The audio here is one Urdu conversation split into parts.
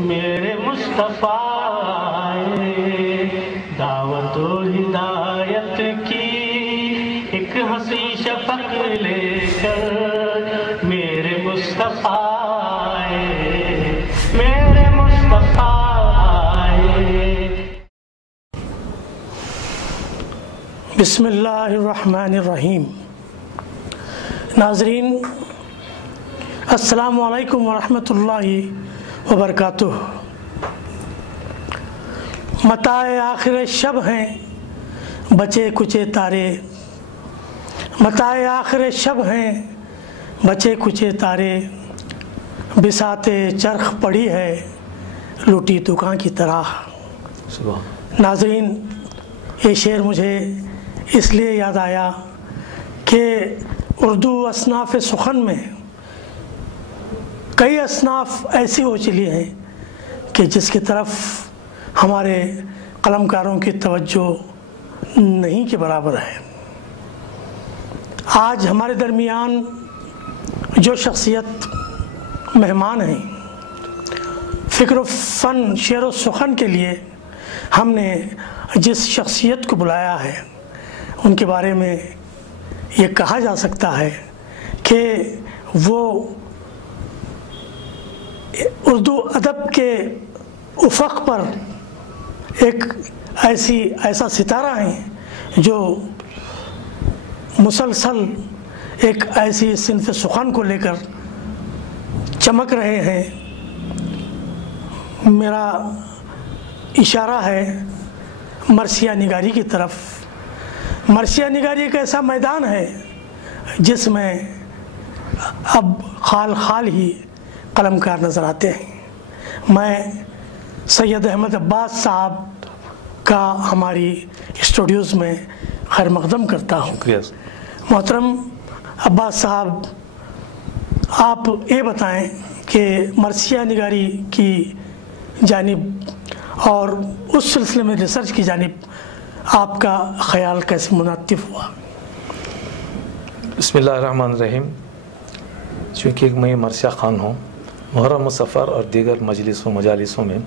میرے مصطفیٰ آئے دعوت و ہدایت کی ایک ہنسی شفق لے کر میرے مصطفیٰ آئے میرے مصطفیٰ آئے۔ بسم اللہ الرحمن الرحیم۔ ناظرین السلام علیکم ورحمۃ اللہ وبرکاتہ۔ متاع آخر شب ہیں بچے کچے تارے، متاع آخر شب ہیں بچے کچے تارے، بساط چرخ پڑی ہے لوٹی دکان کی طرح۔ ناظرین یہ شعر مجھے اس لیے یاد آیا کہ اردو اصناف سخن میں کئی اصناف ایسی ہو چلی ہیں کہ جس کی طرف ہمارے قلمکاروں کی توجہ نہیں کے برابر ہے۔ آج ہمارے درمیان جو شخصیت مہمان ہیں، فکر و فن شعر و سخن کے لیے ہم نے جس شخصیت کو بلایا ہے، ان کے بارے میں یہ کہا جا سکتا ہے کہ وہ اردو ادب کے افق پر ایک ایسا ستارہ ہیں جو مسلسل ایک ایسی صنف سخن کو لے کر چمک رہے ہیں۔ میرا اشارہ ہے مرثیہ نگاری کی طرف۔ مرثیہ نگاری ایک ایسا میدان ہے جس میں اب خال خال ہی قلمکار نظر آتے ہیں۔ میں سید احمد عباس صاحب کا ہماری اسٹوڈیوز میں خیر مقدم کرتا ہوں۔ محترم عباس صاحب، آپ یہ بتائیں کہ مرثیہ نگاری کی جانب اور اس سلسلے میں ریسرچ کی جانب آپ کا خیال کیسے منعطف ہوا؟ بسم اللہ الرحمن الرحیم۔ چونکہ میں مرثیہ خوان ہوں، محرم و سفر اور دیگر مجلسوں مجالسوں میں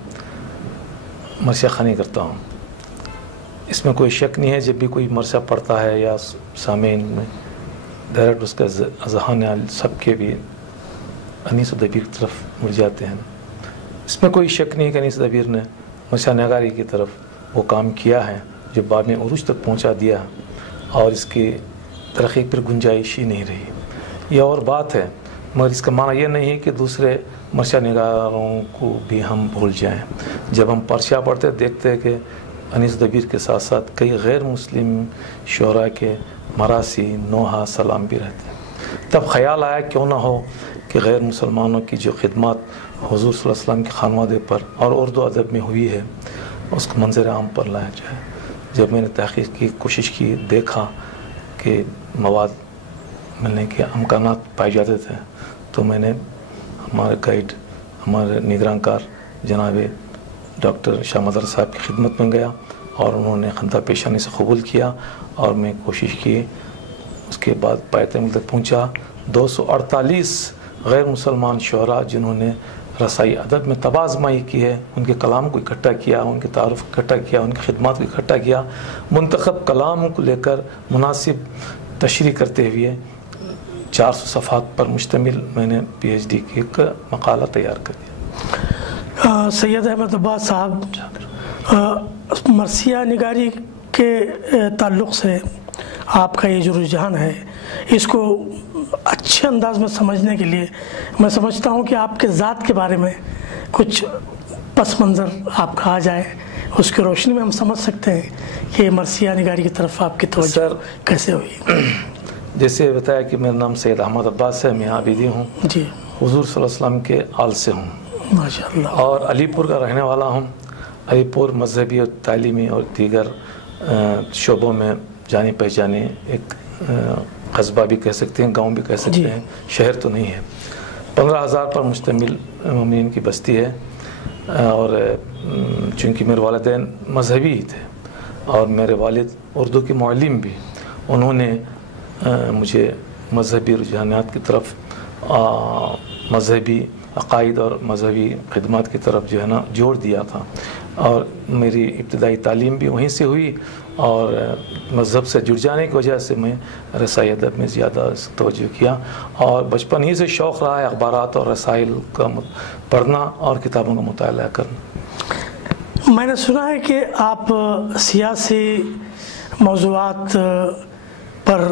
مرثیہ خوانی کرتا ہوں۔ اس میں کوئی شک نہیں ہے، جب بھی کوئی مرثیہ پڑھتا ہے یا سامعین میں ڈائریکٹ اس کا ذہن سب کے بھی انیس دبیر کی طرف مڑ جاتے ہیں۔ اس میں کوئی شک نہیں کہ انیس دبیر نے مرثیہ نگاری کی طرف وہ کام کیا ہے جو بعد میں عروج تک پہنچا دیا، اور اس کی ترقی پر گنجائش ہی نہیں رہی۔ یہ اور بات ہے، مگر اس کا معنی یہ نہیں ہے کہ دوسرے مرثیہ نگاروں کو بھی ہم بھول جائیں۔ جب ہم پرچہ پڑھتے دیکھتے ہیں کہ انیس دبیر کے ساتھ ساتھ کئی غیر مسلم شعراء کے مراثی نوحہ سلام بھی رہتے ہیں، تب خیال آیا کیوں نہ ہو کہ غیر مسلمانوں کی جو خدمات حضور صلی اللہ علیہ وسلم کے خانوادے پر اور اردو ادب میں ہوئی ہے اس کو منظر عام پر لایا جائے۔ جب میں نے تحقیق کی کوشش کی، دیکھا کہ مواد ملنے کے امکانات پائے جاتے تھے، تو میں نے ہمارے گائیڈ، ہمارے نگراں کار جناب ڈاکٹر شاہ مدر صاحب کی خدمت میں گیا، اور انہوں نے خندہ پیشانی سے قبول کیا، اور میں کوشش کی۔ اس کے بعد پایت ملک تک پہنچا۔ 248 غیر مسلمان شعراء جنہوں نے رسائی ادب میں تبازمائی کی ہے، ان کے کلام کو اکٹھا کیا، ان کے تعارف کو اکٹھا کیا، ان کی خدمات کو اکٹھا کیا، منتخب کلام کو لے کر مناسب تشریح کرتے ہوئے 400 صفحات پر مشتمل میں نے پی ایچ ڈی کی ایک مقالہ تیار کر دیا۔ سید احمد عباس صاحب، مرثیہ نگاری کے تعلق سے آپ کا یہ جو رجحان ہے، اس کو اچھے انداز میں سمجھنے کے لیے میں سمجھتا ہوں کہ آپ کے ذات کے بارے میں کچھ پس منظر آپ کا آ جائے، اس کی روشنی میں ہم سمجھ سکتے ہیں کہ مرثیہ نگاری کی طرف آپ کی توجہ کیسے ہوئی۔ جیسے بتایا کہ میرا نام سید احمد عباس ہے، میں عابدی ہوں، جی، حضور صلی اللہ علیہ وسلم کے آل سے ہوں، ماشاءاللہ، اور علی پور کا رہنے والا ہوں۔ علی پور مذہبی اور تعلیمی اور دیگر شعبوں میں جانی پہچانی ایک قصبہ بھی کہہ سکتے ہیں، گاؤں بھی کہہ سکتے ہیں، شہر تو نہیں ہے۔ 15,000 پر مشتمل مومنین کی بستی ہے، اور چونکہ میرے والدین مذہبی ہی تھے اور میرے والد اردو کے معلم بھی، انہوں نے مجھے مذہبی رجحانات کی طرف، مذہبی عقائد اور مذہبی خدمات کی طرف جو ہے نا زور دیا تھا، اور میری ابتدائی تعلیم بھی وہیں سے ہوئی، اور مذہب سے جڑ جانے کی وجہ سے میں رسائی ادب میں زیادہ توجہ کیا، اور بچپن ہی سے شوق رہا ہے اخبارات اور رسائل کا پڑھنا اور کتابوں کا مطالعہ کرنا۔ میں نے سنا ہے کہ آپ سیاسی موضوعات پر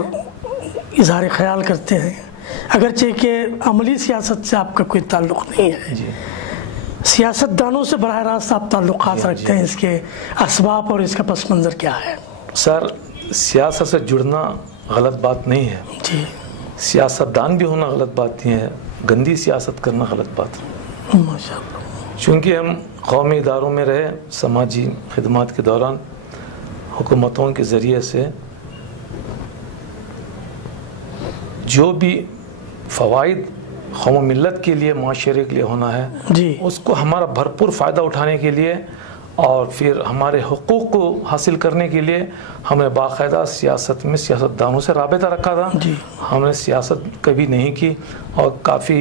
اظہار خیال کرتے ہیں، اگرچہ کہ عملی سیاست سے آپ کا کوئی تعلق نہیں ہے، جی، سیاست دانوں سے براہ راست آپ تعلقات رکھتے ہیں، اس کے اسباب اور اس کا پس منظر کیا ہے؟ سر، سیاست سے جڑنا غلط بات نہیں ہے، جی، سیاست دان بھی ہونا غلط بات نہیں ہے، گندی سیاست کرنا غلط بات ہے۔ ماشاء اللہ۔ چونکہ ہم قومی اداروں میں رہے، سماجی خدمات کے دوران حکومتوں کے ذریعے سے جو بھی فوائد قوم و ملت کے لیے، معاشرے کے لیے ہونا ہے، جی، اس کو ہمارا بھرپور فائدہ اٹھانے کے لیے اور پھر ہمارے حقوق کو حاصل کرنے کے لیے ہم نے باقاعدہ سیاست میں سیاست دانوں سے رابطہ رکھا تھا۔ جی، ہم نے سیاست کبھی نہیں کی، اور کافی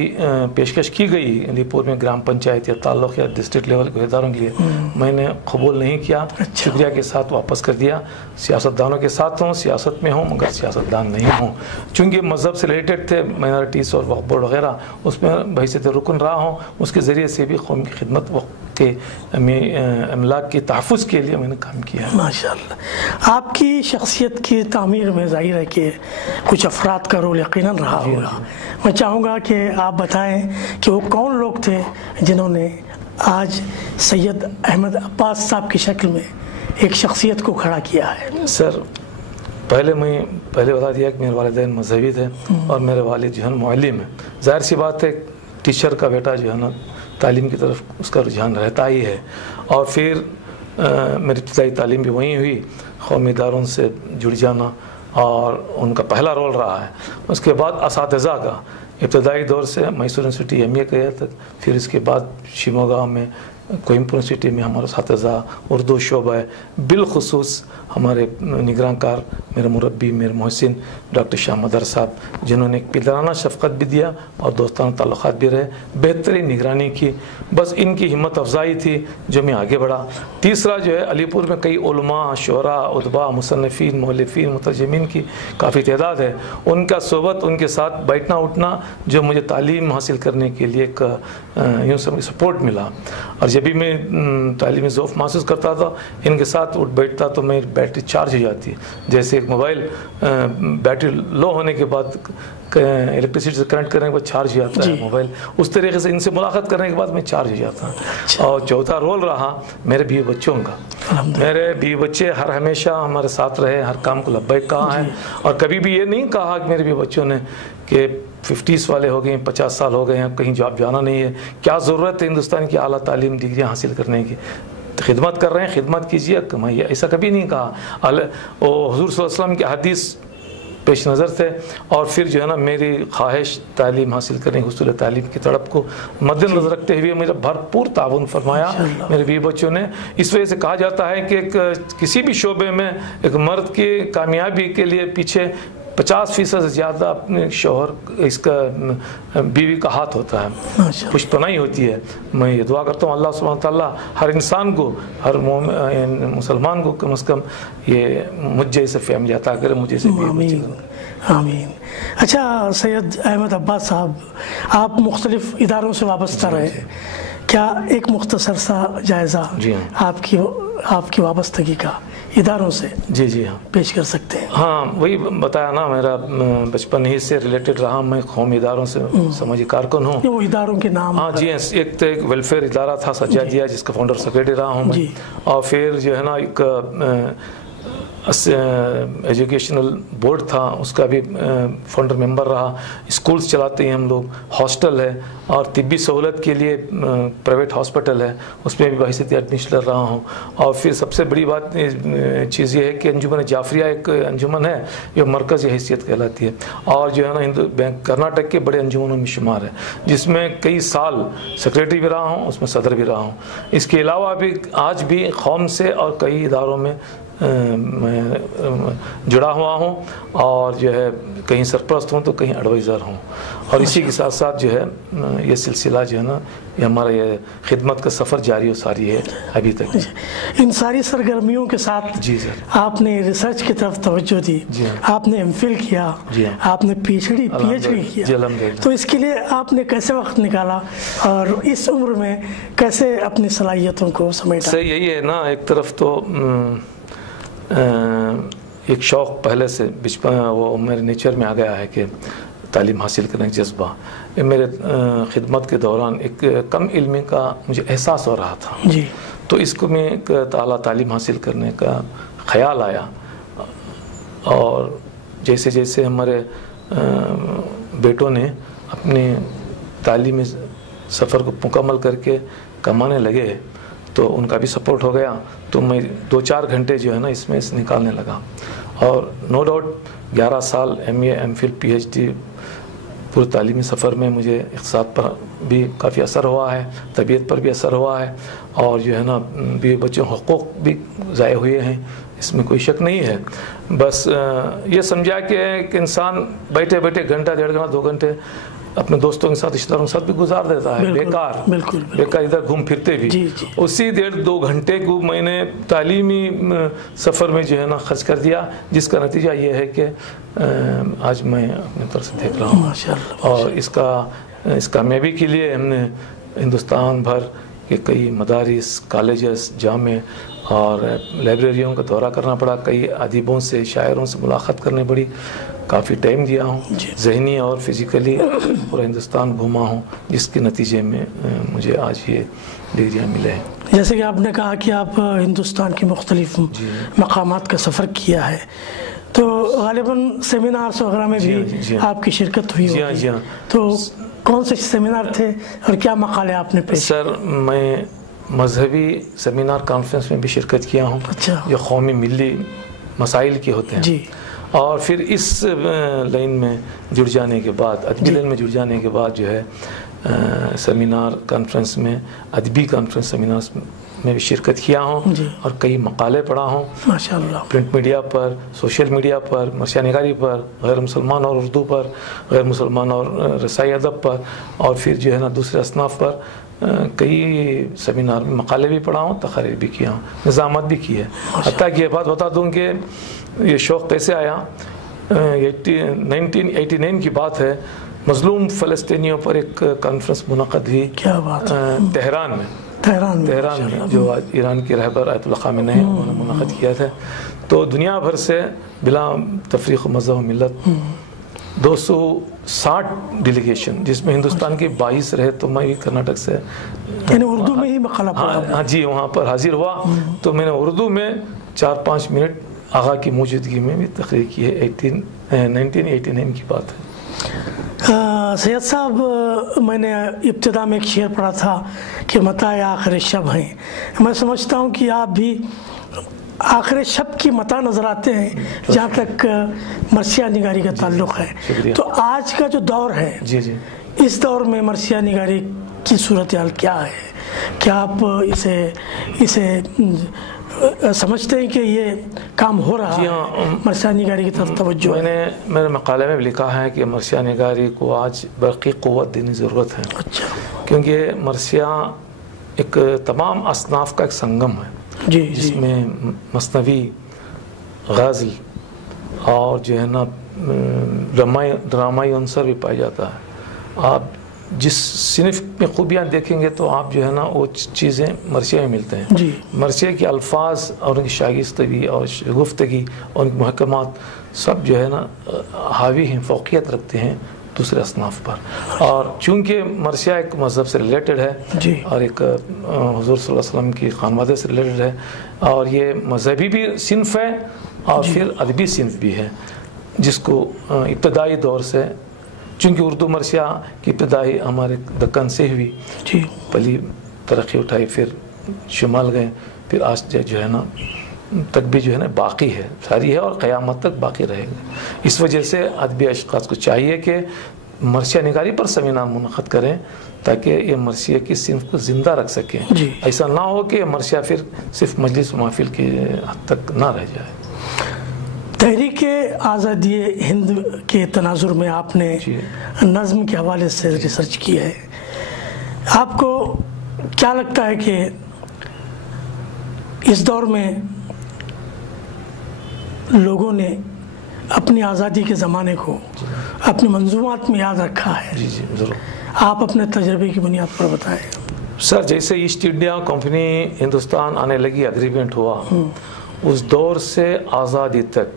پیشکش کی گئی علی پور میں گرام پنچایت یا تعلق یا ڈسٹرکٹ لیول کے اداروں کے لیے، میں نے قبول نہیں کیا، شکریہ کے ساتھ واپس کر دیا۔ سیاست دانوں کے ساتھ ہوں، سیاست میں ہوں، مگر سیاست دان نہیں ہوں، چونکہ مذہب سے ریلیٹڈ تھے، مائنارٹیز اور وقف بورڈ وغیرہ، اس میں بحیثیت رکن رہا ہوں، اس کے ذریعے سے بھی قوم کی خدمت، وقت کے املاک کے تحفظ کے لیے میں نے کام کیا ہے۔ ماشاءاللہ۔ آپ کی شخصیت کی تعمیر میں ظاہر ہے کہ کچھ افراد کا رول یقیناً رہا ہوگا، میں چاہوں گا کہ آپ بتائیں کہ وہ کون لوگ تھے جنہوں نے آج سید احمد عباس صاحب کی شکل میں ایک شخصیت کو کھڑا کیا ہے؟ سر، پہلے بتا دیا کہ میرے والدین مذہبی تھے، اور میرے والد جو ہے معلم ہیں، ظاہر سی بات ہے ٹیچر کا بیٹا جو ہے نا تعلیم کی طرف اس کا رجحان رہتا ہی ہے، اور پھر میری ابتدائی تعلیم بھی وہیں ہوئی، قومی اداروں سے جڑ جانا اور ان کا پہلا رول رہا ہے۔ اس کے بعد اساتذہ کا ابتدائی دور سے میسور یونیورسٹی MA کیا تک، پھر اس کے بعد شیموگا میں کوئمپور یونیورسٹی میں ہمارے اساتذہ اردو شعبہ ہے، بالخصوص ہمارے نگراں کار، میرے مربی، میرے محسن ڈاکٹر شاہ مدر صاحب، جنہوں نے ایک پدرانہ شفقت بھی دیا اور دوستانہ تعلقات بھی رہے، بہترین نگرانی کی، بس ان کی ہمت افزائی تھی جو میں آگے بڑھا۔ تیسرا جو ہے علی پور میں کئی علماء، شعراء، ادباء، مصنفین، مؤلفین، مترجمین کی کافی تعداد ہے، ان کا صحبت، ان کے ساتھ بیٹھنا اٹھنا جو مجھے تعلیم حاصل کرنے کے لیے ایک یوں سپورٹ ملا، اور جب بھی میں تعلیمی ذوق محسوس کرتا تھا ان کے ساتھ اٹھ بیٹھتا تو میری بیٹری چارج ہو جاتی ہے، جیسے ایک موبائل بیٹری لو ہونے کے بعد الیکٹریسٹی سے کرنٹ کرنے کے بعد چارج ہو جاتا ہے موبائل، اس طریقے سے ان سے ملاقات کرنے کے بعد میں چارج ہو جاتا ہوں۔ اور چوتھا رول رہا میرے بیوی بچوں کا، میرے بیوی بچے ہمیشہ ہمارے ساتھ رہے، ہر کام کو لبیک کہا ہے، اور کبھی بھی یہ نہیں کہا کہ میرے بیوی بچوں نے کہ 50 والے ہو گئے ہیں، 50 سال ہو گئے ہیں، کہیں جانا نہیں ہے، کیا ضرورت ہے ہندوستان کی اعلیٰ تعلیم ڈگریاں حاصل کرنے کی، خدمت کر رہے ہیں، خدمت کیجیے، کمائیے، ایسا کبھی نہیں کہا۔ حضور صلی اللہ علیہ وسلم کی حدیث پیش نظر تھے، اور پھر جو ہے نا میری خواہش تعلیم حاصل کرنے، حصول تعلیم کی تڑپ کو مد نظر رکھتے ہوئے میرا بھرپور تعاون فرمایا میرے بیوی بچوں نے۔ اس وجہ سے کہا جاتا ہے کہ کسی بھی شعبے میں ایک مرد کی کامیابی کے لیے پیچھے 50% سے زیادہ اپنے شوہر اس کا بیوی کا ہاتھ ہوتا ہے، خوش پناہی ہوتی ہے۔ میں یہ دعا کرتا ہوں اللہ سبحانہ تعالیٰ ہر انسان کو، ہر مسلمان کو کم از کم یہ مجھ جیسے فیملی عطا کرے، مجھ جیسے بیوی بچے۔ آمین۔ اچھا سید احمد عباس صاحب، آپ مختلف اداروں سے وابستہ رہے، کیا ایک مختصر سا جائزہ آپ کی وابستگی کا اداروں سے جی ہاں پیش کر سکتے ہیں؟ ہاں، وہی بتایا نا، میرا بچپن ہی سے ریلیٹڈ رہا، میں قومی اداروں سے سماجی کارکن ہوں۔ وہ اداروں کے نام؟ ہاں جی، ایک تو ایک ویلفیئر ادارہ تھا سجادیہ، جس کا فاؤنڈر سیکریٹری رہا ہوں میں، اور پھر جو ہے نا ایک ایجوکیشنل بورڈ تھا، اس کا بھی فاؤنڈر ممبر رہا۔ اسکولز چلاتے ہیں ہم لوگ، ہاسٹل ہے، اور طبی سہولت کے لیے پرائیویٹ ہاسپٹل ہے، اس میں بھی بحیثیت ایڈمنسٹریٹر رہا ہوں۔ اور پھر سب سے بڑی بات چیز یہ ہے کہ انجمن جعفریہ ایک انجمن ہے جو مرکزی حیثیت کہلاتی ہے، اور جو ہے نا کرناٹک کے بڑے انجمنوں میں شمار ہے، جس میں کئی سال سیکریٹری بھی رہا ہوں، اس میں صدر بھی رہا ہوں۔ اس کے علاوہ بھی آج بھی قوم سے اور کئی اداروں میں میں جڑا ہوا ہوں، اور جو ہے کہیں سرپرست ہوں تو کہیں ایڈوائزر ہوں، اور اسی کے ساتھ ساتھ جو ہے یہ سلسلہ جو ہے نا یہ ہمارا یہ خدمت کا سفر جاری و ساری ہے ابھی تک۔ ان ساری سرگرمیوں کے ساتھ جی سر، آپ نے ریسرچ کی طرف توجہ دی، جی آپ نے ایم فل کیا، جی آپ نے پی ایچ ڈی کیا، جی الحمدللہ۔ تو اس کے لیے آپ نے کیسے وقت نکالا اور اس عمر میں کیسے اپنی صلاحیتوں کو سمیٹا؟ صحیح یہی ہے نا، ایک طرف تو ایک شوق پہلے سے بچپن وہ میرے نیچر میں آ گیا ہے کہ تعلیم حاصل کرنے کا جذبہ، میرے خدمت کے دوران ایک کم علمی کا مجھے احساس ہو رہا تھا، جی، تو اس کو میں ایک اعلیٰ تعلیم حاصل کرنے کا خیال آیا، اور جیسے جیسے ہمارے بیٹوں نے اپنے تعلیمی سفر کو مکمل کر کے کمانے لگے تو ان کا بھی سپورٹ ہو گیا، تو میں 2-4 گھنٹے جو ہے نا اس میں نکالنے لگا، اور نو ڈاؤٹ 11 سال M A M Phil P H D پورے تعلیمی سفر میں مجھے اقتصاد پر بھی کافی اثر ہوا ہے، طبیعت پر بھی اثر ہوا ہے، اور جو ہے نا بیوی بچوں حقوق بھی ضائع ہوئے ہیں، اس میں کوئی شک نہیں ہے۔ بس یہ سمجھا کہ انسان بیٹھے بیٹھے گھنٹہ 1.5 گھنٹہ 2 گھنٹے اپنے دوستوں کے ساتھ رشتہ داروں کے ساتھ بھی گزار دیتا ہے، بیکار ادھر گھوم پھرتے بھی، اسی 1.5-2 گھنٹے کو میں نے تعلیمی سفر میں جو ہے نا خرچ کر دیا، جس کا نتیجہ یہ ہے کہ آج میں اپنی طرف سے دیکھ رہا ہوں، اور اس کامیابی کے لیے ہم نے ہندوستان بھر کے کئی مدارس، کالجز، جامع اور لائبریریوں کا دورہ کرنا پڑا، کئی ادیبوں سے، شاعروں سے ملاقات کرنی پڑی، کافی ٹائم دیا ہوں، ذہنی اور فزیکلی پورا ہندوستان گھوما ہوں، جس کے نتیجے میں مجھے آج یہ ڈگریاں ملے ہیں۔ جیسے کہ آپ نے کہا کہ آپ ہندوستان کے مختلف مقامات کا سفر کیا ہے، تو غالباً سیمینارز وغیرہ میں بھی آپ کی شرکت ہوئی ہوگی، جی ہاں۔ تو کون سے سیمینار تھے اور کیا مقالے آپ نے پیش؟ سر میں مذہبی سیمینار کانفرنس میں بھی شرکت کیا ہوں، جو قومی ملی مسائل کے ہوتے ہیں، جی، اور پھر اس لائن میں جڑ جانے کے بعد، ادبی لائن میں جڑ جانے کے بعد جو ہے سیمینار کانفرنس میں، ادبی کانفرنس سیمینارز میں بھی شرکت کیا ہوں، اور کئی مقالے پڑھا ہوں، ماشاءاللہ، پرنٹ میڈیا پر، سوشل میڈیا پر، مرثیہ نگاری پر، غیر مسلمان اور اردو پر، غیر مسلمان اور رسائی ادب پر، اور پھر جو ہے نا دوسرے اصناف پر کئی سیمینار میں مقالے بھی پڑھا ہوں، تقاریر بھی کیا ہوں، نظامت بھی کی ہے۔ حتیٰ کہ یہ بات بتا دوں کہ یہ شوق کیسے آیا، 1989 کی بات ہے، مظلوم فلسطینیوں پر ایک کانفرنس منعقد ہوئی تہران میں، جو ایران کے رہبر آیت اللہ خامنہ ہیں انہوں نے منعقد کیا تھا، تو دنیا بھر سے بلا تفریق و مذہب و ملت 260 ڈیلیگیشن، جس میں ہندوستان کے 22 رہے، تو میں بھی کرناٹک سے، یعنی اردو میں ہی مقالہ پڑھا، ہاں جی، وہاں پر حاضر ہوا، تو میں نے اردو میں 4-5 منٹ آغا کی موجودگی میں بھی تقریر کی ہے، 1989 کی بات ہے۔ سید صاحب، میں نے ابتدا میں ایک شعر پڑھا تھا کہ متاع آخر شب ہیں، میں سمجھتا ہوں کہ آپ بھی آخر شب کی متاع نظر آتے ہیں جہاں تک مرثیہ نگاری کا تعلق ہے۔ تو آج کا جو دور ہے، اس دور میں مرثیہ نگاری کی صورتحال کیا ہے؟ کیا آپ اسے سمجھتے ہیں کہ یہ کام ہو رہا ہے، مرثیہ نگاری کی طرف توجہ؟ میں نے میرے مقالے میں بھی لکھا ہے کہ مرثیہ نگاری کو آج برقی قوت دینے کی ضرورت ہے، کیونکہ مرثیہ ایک تمام اصناف کا ایک سنگم ہے، جس میں مثنوی، غزل اور جو ہے نا ڈرامائی عنصر بھی پایا جاتا ہے۔ آپ جس صنف میں خوبیاں دیکھیں گے تو آپ جو ہے نا وہ چیزیں مرثیہ میں ملتے ہیں۔ مرثیہ کے الفاظ اور ان کی شائستگی اور گفتگی اور ان کے محکمات سب جو ہے نا حاوی ہیں، فوقیت رکھتے ہیں دوسرے اصناف پر، اور چونکہ مرثیہ ایک مذہب سے ریلیٹڈ ہے اور ایک حضور صلی اللہ علیہ وسلم کی خانوادے سے ریلیٹڈ ہے، اور یہ مذہبی بھی صنف ہے اور پھر ادبی صنف بھی ہے، جس کو ابتدائی دور سے، چونکہ اردو مرثیہ کی ابتدائی ہمارے دکن سے ہوئی، پہلی ترقی اٹھائی، پھر شمال گئے، پھر آج جو ہے نا تک بھی جو ہے نا باقی ہے، ساری ہے اور قیامت تک باقی رہے گا۔ اس وجہ سے ادبی اشخاص کو چاہیے کہ مرثیہ نگاری پر سیمینار منعقد کریں تاکہ یہ مرثیہ کی صنف کو زندہ رکھ سکیں. جی. ایسا نہ ہو کہ مرثیہ پھر صرف مجلس و محفل کی حد تک نہ رہ جائے. تحریک آزادی ہند کے تناظر میں آپ نے نظم کے حوالے سے ریسرچ کی ہے. آپ کو کیا لگتا ہے کہ اس دور میں لوگوں نے اپنی آزادی کے زمانے کو اپنے منظومات میں یاد رکھا ہے؟ جی ضرور. آپ اپنے تجربے کی بنیاد پر بتائیں. سر جیسے ایسٹ انڈیا کمپنی ہندوستان آنے لگی، اگریمنٹ ہوا، اس دور سے آزادی تک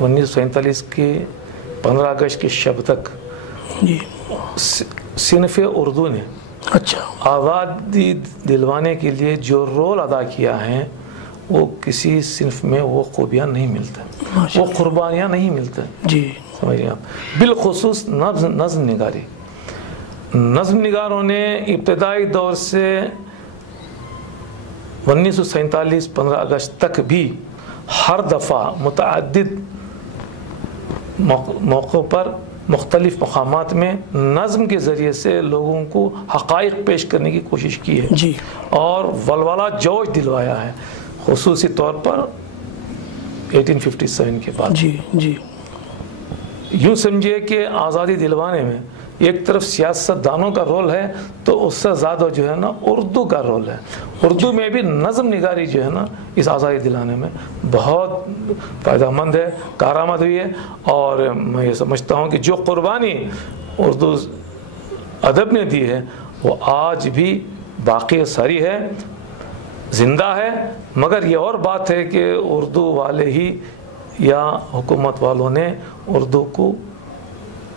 1947 کے 15 اگست کے شب تک جی صنف اردو نے اچھا آزادی دلوانے کے لیے جو رول ادا کیا ہے وہ کسی صنف میں وہ خوبیاں نہیں ملتے، وہ قربانیاں نہیں ملتے. جی سمجھیے آپ. بالخصوص نظم نگاری. نظم نگاروں نے ابتدائی دور سے 1947 15 اگست تک بھی ہر دفعہ متعدد موقعوں پر مختلف مقامات میں نظم کے ذریعے سے لوگوں کو حقائق پیش کرنے کی کوشش کی ہے جی اور ولولہ جوش دلوایا ہے، خصوصی طور پر 1857 کے بعد. جی جی یوں سمجھے کہ آزادی دلوانے میں ایک طرف سیاست دانوں کا رول ہے تو اس سے زیادہ جو ہے نا اردو کا رول ہے. اردو میں بھی نظم نگاری جو ہے نا اس آزادی دلانے میں بہت فائدہ مند ہے، کارآمد ہوئی ہے. اور میں یہ سمجھتا ہوں کہ جو قربانی اردو ادب نے دی ہے وہ آج بھی باقی ساری ہے، زندہ ہے. مگر یہ اور بات ہے کہ اردو والے ہی یا حکومت والوں نے اردو کو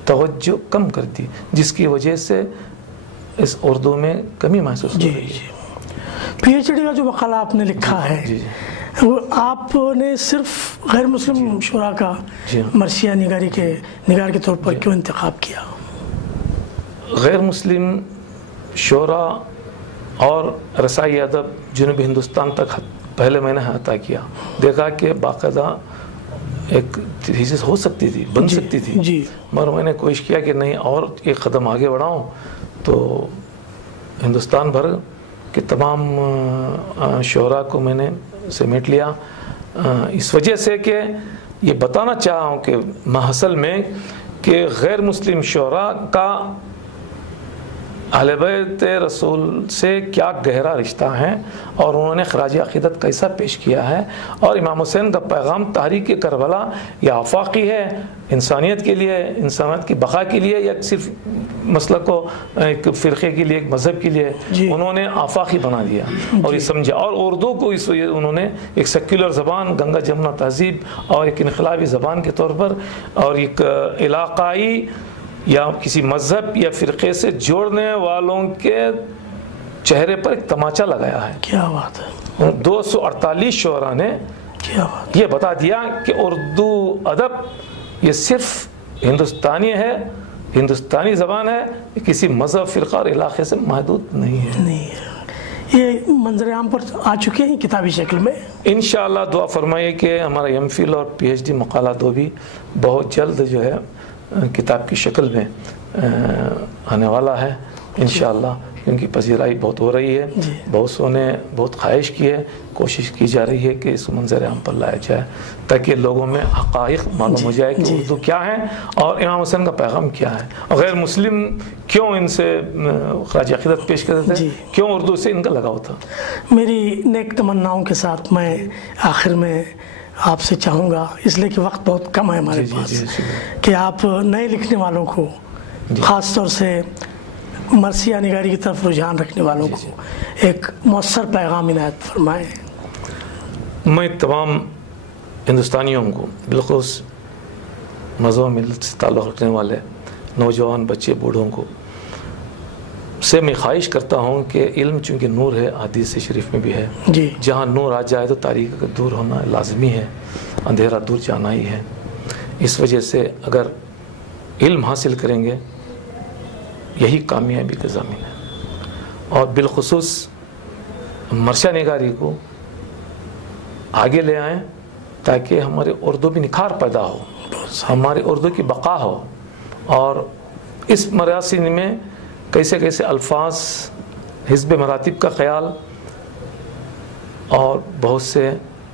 توجہ کم کر دی، جس کی وجہ سے اس اردو میں کمی محسوس ہو رہی ہے. پی ایچ ڈی کا جو مقالہ آپ نے لکھا ہے وہ آپ نے صرف غیر مسلم شعراء کا مرثیہ نگار کے طور پر کیوں انتخاب کیا؟ غیر مسلم شعراء اور رسائی ادب جنوبی ہندوستان تک پہلے میں نے عطا کیا، دیکھا کہ باقاعدہ ایک تھیسس ہو سکتی تھی، بن سکتی تھی، مگر میں نے کوشش کیا کہ نہیں اور ایک قدم آگے بڑھاؤں. تو ہندوستان بھر کے تمام شعراء کو میں نے سمیٹ لیا، اس وجہ سے کہ یہ بتانا چاہا ہوں کہ محصل میں کہ غیر مسلم شعراء کا اہل بیت رسول سے کیا گہرا رشتہ ہے اور انہوں نے خراج عقیدت کیسا پیش کیا ہے. اور امام حسین کا پیغام تحریک کربلا یہ آفاقی ہے، انسانیت کے لیے، انسانیت کی بقا کے لیے، یا صرف مسلک کو ایک فرقے کے لیے، ایک مذہب کے لیے انہوں نے آفاقی بنا دیا اور یہ سمجھا. اور اردو کو اس وجہ انہوں نے ایک سیکولر زبان، گنگا جمنا تہذیب اور ایک انقلابی زبان کے طور پر اور ایک علاقائی یا کسی مذہب یا فرقے سے جوڑنے والوں کے چہرے پر ایک تماچا لگایا ہے. کیا بات ہے. 248 شعراء نے یہ بتا دیا کہ اردو ادب یہ صرف ہندوستانی ہے، ہندوستانی زبان ہے، کسی مذہب، فرقہ اور علاقے سے محدود نہیں ہے. یہ منظر عام پر آ چکے ہیں کتابی شکل میں. انشاءاللہ دعا فرمائیے کہ ہمارا ایم فل اور پی ایچ ڈی مقالہ دو بھی بہت جلد جو ہے کتاب کی شکل میں آنے والا ہے انشاءاللہ، کیونکہ پذیرائی بہت ہو رہی ہے. بہت سو نے بہت خواہش کی ہے، کوشش کی جا رہی ہے کہ اس منظر عام پر لایا جائے تاکہ لوگوں میں حقائق معلوم ہو جائے کہ اردو کیا ہے اور امام حسین کا پیغام کیا ہے، اور غیر مسلم کیوں ان سے خراج عقیدت پیش کرتے تھے، کیوں اردو سے ان کا لگاؤ تھا. میری نیک تمناؤں کے ساتھ میں آخر میں آپ سے چاہوں گا، اس لیے کہ وقت بہت کم ہے ہمارے پاس، کہ آپ نئے لکھنے والوں کو، خاص طور سے مرثیہ نگاری کی طرف رجحان رکھنے والوں کو ایک مؤثر پیغام عنایت فرمائیں. میں تمام ہندوستانیوں کو، بالخصوص مذہب ملت سے تعلق رکھنے والے نوجوان بچے بوڑھوں کو سے میں خواہش کرتا ہوں کہ علم چونکہ نور ہے، حدیث شریف میں بھی ہے، جہاں نور آ جائے تو تاریکی کا دور ہونا لازمی ہے، اندھیرا دور جانا ہی ہے. اس وجہ سے اگر علم حاصل کریں گے یہی کامیابی کا ضامن ہے. اور بالخصوص مرثیہ نگاری کو آگے لے آئیں تاکہ ہمارے اردو میں نکھار پیدا ہو، ہماری اردو کی بقا ہو، اور اس مراسم میں کیسے کیسے الفاظ، حزب مراتب کا خیال اور بہت سے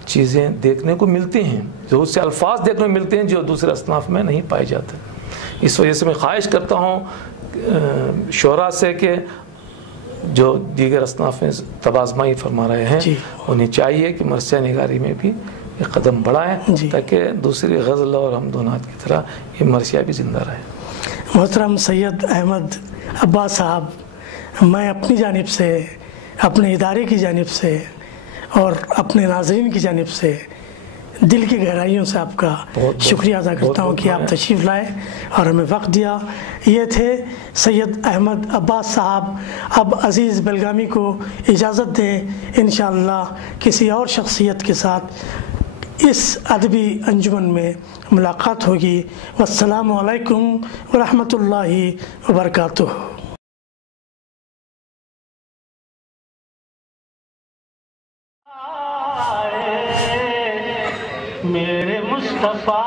چیزیں دیکھنے کو ملتی ہیں، بہت سے الفاظ دیکھنے کو ملتے ہیں جو دوسرے اصناف میں نہیں پائے جاتے۔ اس وجہ سے میں خواہش کرتا ہوں شعراء سے کہ جو دیگر اصناف میں تبازمائی فرما رہے ہیں انہیں چاہیے کہ مرثیہ نگاری میں بھی ایک قدم بڑھائیں تاکہ دوسری غزل اور حمدونات کی طرح یہ مرثیہ بھی زندہ رہے۔ محترم سید احمد عباس صاحب، میں اپنی جانب سے، اپنے ادارے کی جانب سے اور اپنے ناظرین کی جانب سے دل کی گہرائیوں سے آپ کا شکریہ ادا کرتا ہوں کہ آپ تشریف لائے اور ہمیں وقت دیا۔ یہ تھے سید احمد عباس صاحب۔ اب عزیز بیلگامی کو اجازت دیں، انشاءاللہ کسی اور شخصیت کے ساتھ اس ادبی انجمن میں ملاقات ہوگی۔ والسلام علیکم ورحمۃ اللہ وبرکاتہ۔ میرے مصطفیٰ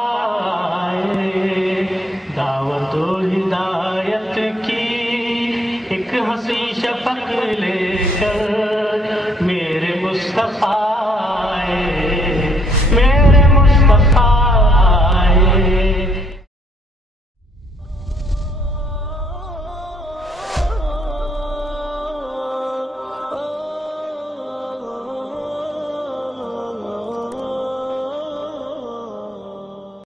دعوت و ہدایت کی ایک ہنسی شفق لے کر، میرے مصطفیٰ